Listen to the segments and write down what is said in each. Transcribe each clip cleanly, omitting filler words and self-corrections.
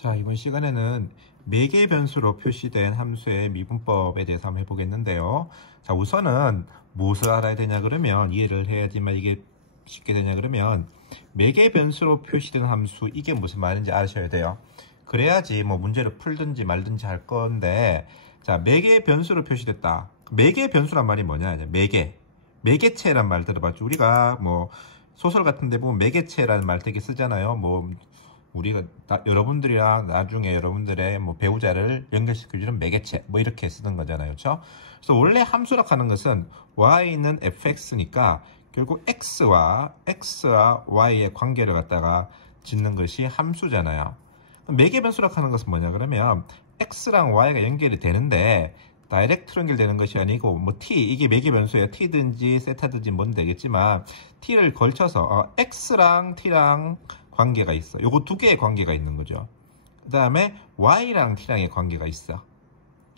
자, 이번 시간에는 매개 변수로 표시된 함수의 미분법에 대해서 한번 해보겠는데요. 자, 우선은 무엇을 알아야 되냐 그러면 이해를 해야지만 이게 쉽게 되냐 그러면 매개 변수로 표시된 함수 이게 무슨 말인지 아셔야 돼요. 그래야지 뭐 문제를 풀든지 말든지 할 건데, 자, 매개 변수로 표시됐다. 매개 변수란 말이 뭐냐? 매개체란 말 들어봤죠? 우리가 뭐 소설 같은 데 보면 매개체라는 말 되게 쓰잖아요. 뭐 우리가 여러분들이랑 나중에 여러분들의 뭐 배우자를 연결시켜주는 매개체 뭐 이렇게 쓰는 거잖아요. 그렇죠? 그래서 원래 함수라고 하는 것은 y는 fx니까 결국 x와 y의 관계를 갖다가 짓는 것이 함수잖아요. 매개 변수라고 하는 것은 뭐냐 그러면 x랑 y가 연결이 되는데 다이렉트로 연결되는 것이 아니고 뭐 이게 매개 변수예요. t든지 세타든지 뭔 되겠지만 t를 걸쳐서 x랑 t랑 관계가 있어. 요거 두 개의 관계가 있는 거죠. 그 다음에 y랑 t랑의 관계가 있어.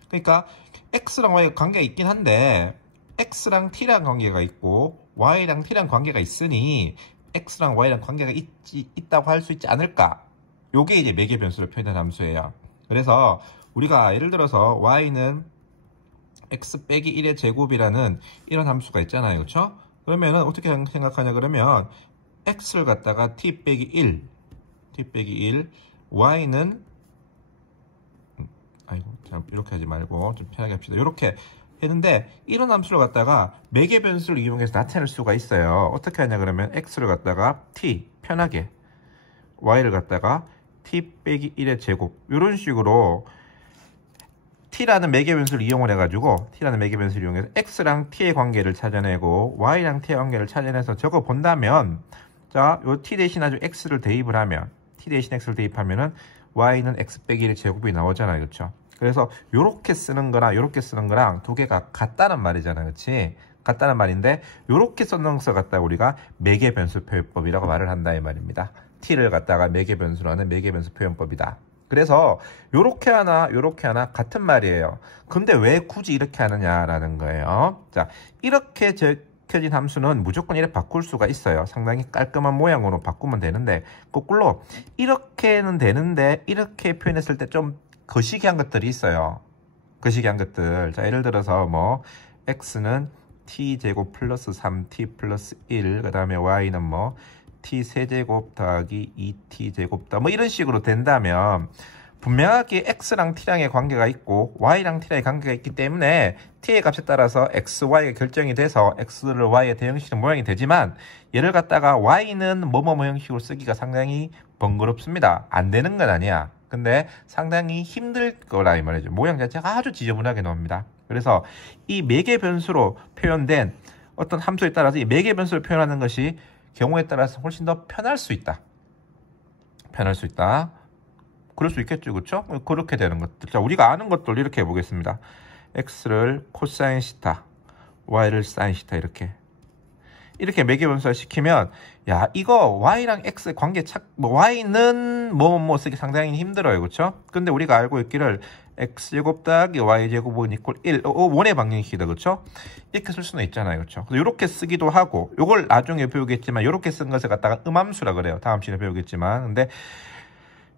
그러니까 x랑 y가 관계가 있긴 한데 x랑 t랑 관계가 있고 y랑 t랑 관계가 있으니 x랑 y랑 관계가 있다고 할 수 있지 않을까? 요게 이제 매개 변수를 표현한 함수예요. 그래서 우리가 예를 들어서 y는 x 빼기 1의 제곱이라는 이런 함수가 있잖아요. 그렇죠? 그러면은 어떻게 생각하냐 그러면 x를 갖다가 t 빼기 1, y는 이렇게 하지 말고 좀 편하게 합시다. 이렇게 했는데 이런 함수를 갖다가 매개 변수를 이용해서 나타낼 수가 있어요. 어떻게 하냐 그러면 x를 갖다가 t 편하게, y를 갖다가 t 빼기 1의 제곱 이런 식으로 t라는 매개 변수를 이용을 해가지고 t라는 매개 변수를 이용해서 x랑 t의 관계를 찾아내고 y랑 t의 관계를 찾아내서 적어 본다면, 자, 요 t 대신 아주 x를 대입을 하면, t 대신 x를 대입하면은 y는 x 빼기 1의 제곱이 나오잖아요. 그렇죠? 그래서 요렇게 쓰는 거랑 요렇게 쓰는 거랑 두 개가 같다는 말이잖아요. 그렇지? 같다는 말인데 요렇게 써놓은 것을 갖다가 우리가 매개 변수 표현법이라고 말을 한다 이 말입니다. t를 갖다가 매개 변수라는 매개 변수 표현법이다. 그래서 요렇게 하나 요렇게 하나 같은 말이에요. 근데 왜 굳이 이렇게 하느냐라는 거예요. 자, 이렇게 적혀진 함수는 무조건 이렇게 바꿀 수가 있어요. 상당히 깔끔한 모양으로 바꾸면 되는데 거꾸로 이렇게는 되는데 이렇게 표현했을 때 좀 거시기한 것들이 있어요. 거시기한 것들. 자, 예를 들어서 뭐 x는 t제곱 플러스 3t 플러스 1, 그 다음에 y는 뭐 t 세제곱 더하기 2t제곱 뭐 이런 식으로 된다면 분명하게 x랑 t랑의 관계가 있고 y랑 t랑의 관계가 있기 때문에 t의 값에 따라서 x, y가 결정이 돼서 x를 y에 대응시키는 모양이 되지만 얘를 갖다가 y는 뭐뭐 형식으로 쓰기가 상당히 번거롭습니다. 안 되는 건 아니야. 근데 상당히 힘들 거라 이 말이죠. 모양 자체가 아주 지저분하게 나옵니다. 그래서 이 매개 변수로 표현된 어떤 함수에 따라서 이 매개 변수를 표현하는 것이 경우에 따라서 훨씬 더 편할 수 있다. 편할 수 있다. 그럴 수 있겠죠. 그렇죠? 그렇게 되는 것들. 자, 우리가 아는 것들 이렇게 해보겠습니다. x를 코사인 시타, y를 사인 시타 이렇게 매개 변수화 시키면 야, 이거 y랑 x 관계 y는 뭐 쓰기 상당히 힘들어요. 그렇죠? 근데 우리가 알고 있기를 x제곱 더하기 y제곱은 이퀄 1, 원의 방정식이다. 그렇죠? 이렇게 쓸 수는 있잖아요. 그렇죠? 이렇게 쓰기도 하고, 요걸 나중에 배우겠지만 이렇게 쓴 것을 갖다가 음함수라 그래요. 다음 시간에 배우겠지만. 근데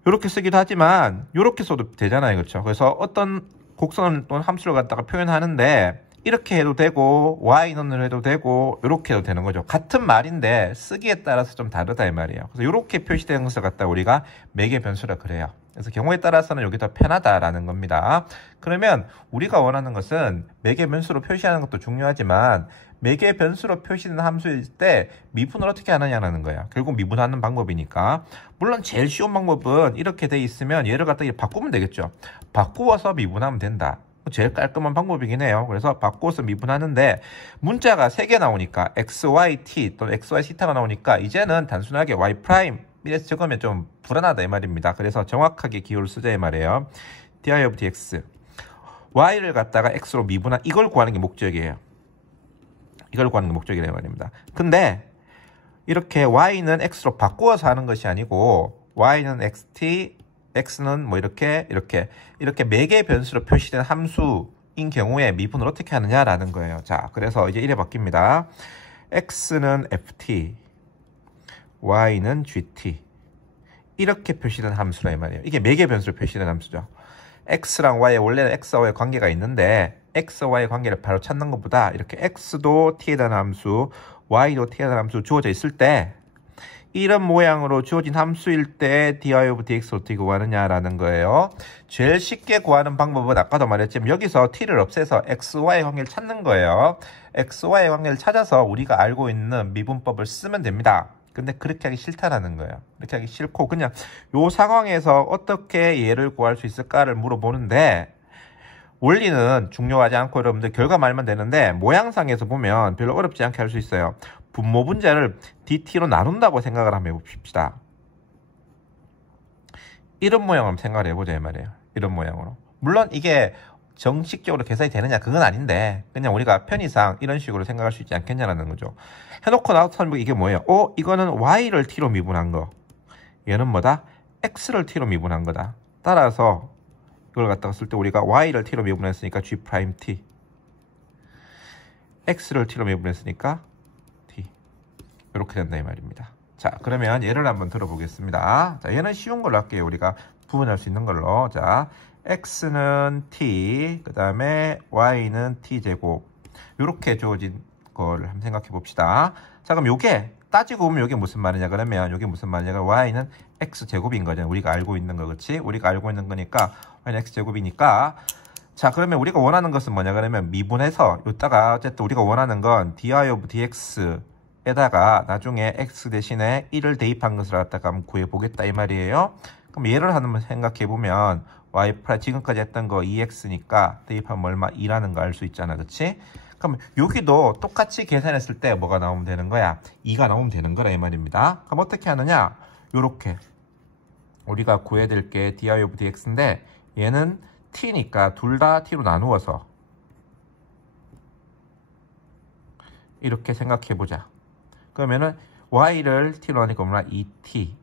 이렇게 쓰기도 하지만 이렇게 써도 되잖아요. 그렇죠? 그래서 어떤 곡선 또는 함수를 갖다가 표현하는데 이렇게 해도 되고 y는 해도 되고 이렇게 해도 되는 거죠. 같은 말인데 쓰기에 따라서 좀 다르다 이 말이에요. 그래서 이렇게 표시되는 것을 갖다 우리가 매개 변수라 그래요. 그래서 경우에 따라서는 여기 더 편하다라는 겁니다. 그러면 우리가 원하는 것은 매개 변수로 표시하는 것도 중요하지만 매개 변수로 표시된 함수일 때 미분을 어떻게 하느냐는 거야. 결국 미분하는 방법이니까. 물론 제일 쉬운 방법은 이렇게 돼 있으면 얘를 갖다 바꾸면 되겠죠. 바꾸어서 미분하면 된다. 제일 깔끔한 방법이긴 해요. 그래서 바꿔서 미분하는데 문자가 3개 나오니까 xyt 또는 xyθ가 나오니까 이제는 단순하게 y' 이래서 적으면 좀 불안하다 이 말입니다. 그래서 정확하게 기호를 쓰자 이 말이에요. di of dx y를 갖다가 x로 미분한 이걸 구하는 게 목적이에요. 이걸 구하는 게 목적이라 말입니다. 근데 이렇게 y는 x로 바꾸어서 하는 것이 아니고 y는 xt, x는 뭐 이렇게 매개 변수로 표시된 함수인 경우에 미분을 어떻게 하느냐라는 거예요. 자, 그래서 이제 이래 바뀝니다. x는 ft, y는 gt 이렇게 표시된 함수라 이 말이에요. 이게 매개 변수로 표시된 함수죠. x랑 y의 원래는 x와 y의 관계가 있는데 x와 y의 관계를 바로 찾는 것보다 이렇게 x도 t에 대한 함수, y도 t에 대한 함수 주어져 있을 때 이런 모양으로 주어진 함수일 때 dy of dx 어떻게 구하느냐라는 거예요. 제일 쉽게 구하는 방법은 아까도 말했지만 여기서 t를 없애서 x, y의 관계를 찾는 거예요. x, y의 관계를 찾아서 우리가 알고 있는 미분법을 쓰면 됩니다. 근데 그렇게 하기 싫다라는 거예요. 그렇게 하기 싫고 그냥 요 상황에서 어떻게 얘를 구할 수 있을까를 물어보는데 원리는 중요하지 않고 여러분들 결과만 알면 되는데 모양상에서 보면 별로 어렵지 않게 할 수 있어요. 분모 분자를 dt로 나눈다고 생각을 한번 해봅시다. 이런 모양으로 한번 생각을 해보자 이 말이에요. 이런 모양으로. 물론 이게 정식적으로 계산이 되느냐 그건 아닌데 그냥 우리가 편의상 이런 식으로 생각할 수 있지 않겠냐라는 거죠. 해놓고 나서 이게 뭐예요? 이거는 y를 t로 미분한 거. 얘는 뭐다? x를 t로 미분한 거다. 따라서 이걸 갖다가 쓸 때 우리가 y를 t로 미분했으니까 g't, x를 t로 미분했으니까 t. 이렇게 된다 이 말입니다. 자, 그러면 얘를 한번 들어보겠습니다. 자, 얘는 쉬운 걸로 할게요. 우리가 구분할 수 있는 걸로. 자, x는 t, 그 다음에 y는 t제곱. 이렇게 주어진 거를 한번 생각해 봅시다. 자, 그럼 요게 따지고 보면 요게 무슨 말이냐 그러면 요게 무슨 말이냐 y는 x제곱인 거잖아요. 우리가 알고 있는 거, 그렇지? 우리가 알고 있는 거니까 y는 x제곱이니까 자, 그러면 우리가 원하는 것은 뭐냐 그러면 미분해서 요따가 어쨌든 우리가 원하는 건 dy of dx에다가 나중에 x 대신에 1을 대입한 것을 갖다가 한번 구해보겠다 이 말이에요. 그럼 얘를 한번 생각해보면 y 프라임 지금까지 했던 거 2x니까 대입하면 얼마? 2라는 거 알 수 있잖아, 그치? 그럼 여기도 똑같이 계산했을 때 뭐가 나오면 되는 거야? 2가 나오면 되는 거라 이 말입니다. 그럼 어떻게 하느냐? 요렇게 우리가 구해야 될 게 dy of dx인데 얘는 t니까 둘 다 t로 나누어서 이렇게 생각해 보자. 그러면은 y를 t로 나누니까 얼마나? 2t.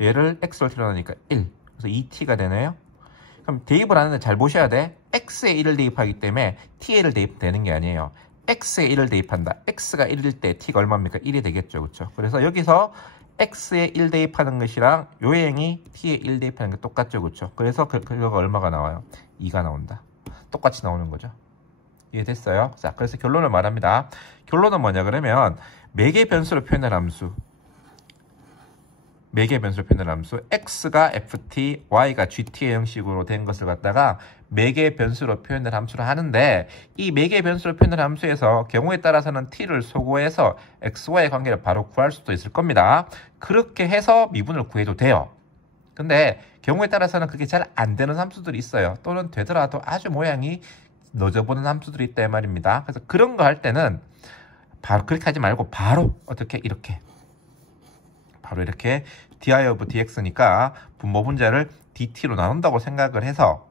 얘를 x를 t로 나누니까 1. 그래서 2t가 되네요. 그럼 대입을 하는데 잘 보셔야 돼. x에 1을 대입하기 때문에 t에를 대입되는 게 아니에요. x에 1을 대입한다. x가 1일 때 t가 얼마입니까? 1이 되겠죠. 그렇죠? 그래서 여기서 x에 1 대입하는 것이랑 요행이 t에 1 대입하는 게 똑같죠. 그렇죠? 그래서 그거가 얼마가 나와요? 2가 나온다. 똑같이 나오는 거죠. 이해됐어요? 자, 그래서 결론을 말합니다. 결론은 뭐냐 그러면 매개 변수로 표현한 함수, 매개 변수로 표현한 함수 x가 ft, y가 gt의 형식으로 된 것을 갖다가 매개 변수로 표현을 함수를 하는데 이 매개 변수로 표현을 함수에서 경우에 따라서는 t를 소거해서 x와의 관계를 바로 구할 수도 있을 겁니다. 그렇게 해서 미분을 구해도 돼요. 근데 경우에 따라서는 그게 잘 안 되는 함수들이 있어요. 또는 되더라도 아주 모양이 너저보는 함수들이 있다 이 말입니다. 그래서 그런 거 할 때는 바로 그렇게 하지 말고 바로 어떻게 이렇게 바로 이렇게 dy of dx니까 분모 분자를 dt로 나눈다고 생각을 해서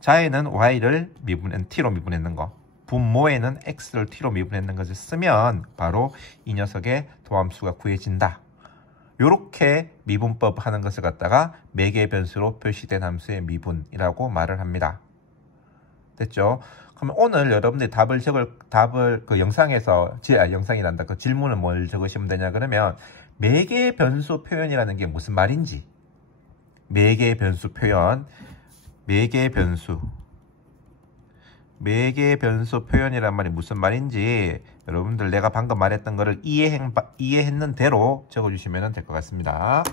자에는 y를 t로 미분했는 거, 분모에는 x를 t로 미분했는 것을 쓰면 바로 이 녀석의 도함수가 구해진다. 요렇게 미분법 하는 것을 갖다가 매개 변수로 표시된 함수의 미분이라고 말을 합니다. 됐죠? 그러면 오늘 여러분들이 그 영상에서, 영상이란다. 그 질문을 뭘 적으시면 되냐 그러면 매개 변수 표현이라는 게 무슨 말인지, 매개 변수 표현, 매개 변수 표현이란 말이 무슨 말인지 여러분들 내가 방금 말했던 거를 이해했는 대로 적어주시면 될 것 같습니다.